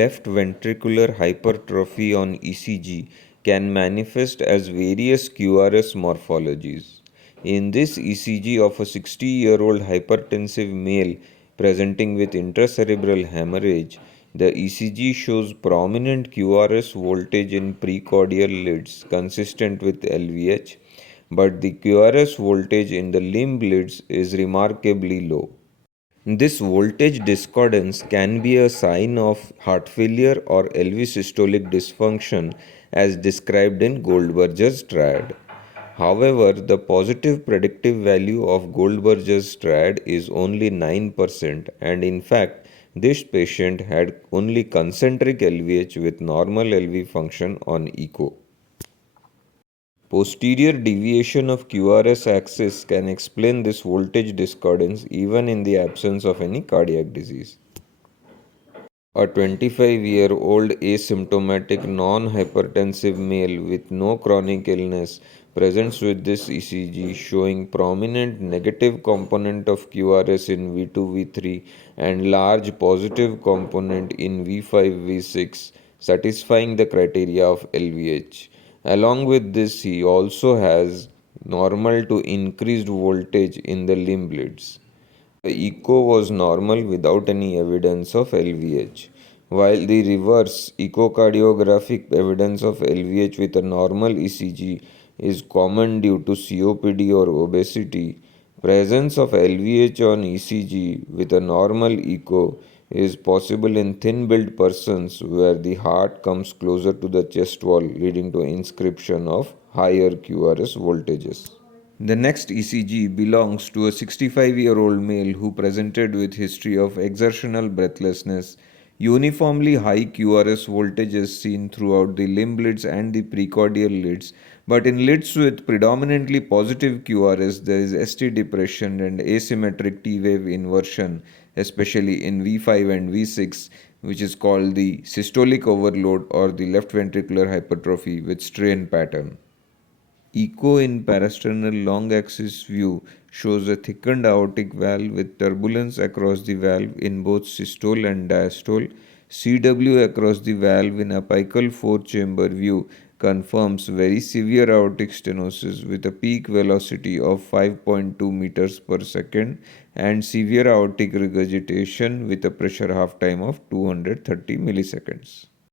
Left ventricular hypertrophy on ECG can manifest as various QRS morphologies. In this ECG of a 60-year-old hypertensive male presenting with intracerebral hemorrhage, the ECG shows prominent QRS voltage in precordial lids consistent with LVH, but the QRS voltage in the limb lids is remarkably low. This voltage discordance can be a sign of heart failure or LV systolic dysfunction as described in Goldberger's triad. However, the positive predictive value of Goldberger's triad is only 9%, and in fact, this patient had only concentric LVH with normal LV function on echo. Posterior deviation of QRS axis can explain this voltage discordance even in the absence of any cardiac disease. A 25-year-old asymptomatic non-hypertensive male with no chronic illness presents with this ECG showing prominent negative component of QRS in V2, V3 and large positive component in V5, V6, satisfying the criteria of LVH. Along with this, he also has normal to increased voltage in the limb leads. The echo was normal without any evidence of LVH, while the reverse echocardiographic evidence of LVH with a normal ECG is common due to COPD or obesity. Presence of LVH on ECG with a normal echo is possible in thin-built persons where the heart comes closer to the chest wall, leading to inscription of higher QRS voltages. The next ECG belongs to a 65-year-old male who presented with history of exertional breathlessness. Uniformly high QRS voltages seen throughout the limb lids and the precordial lids, but in lids with predominantly positive QRS there is ST depression and asymmetric T wave inversion, especially in V5 and V6, which is called the systolic overload or the left ventricular hypertrophy with strain pattern. Echo in parasternal long axis view shows a thickened aortic valve with turbulence across the valve in both systole and diastole. CW across the valve in apical four-chamber view confirms very severe aortic stenosis with a peak velocity of 5.2 meters per second and severe aortic regurgitation with a pressure half time of 230 milliseconds.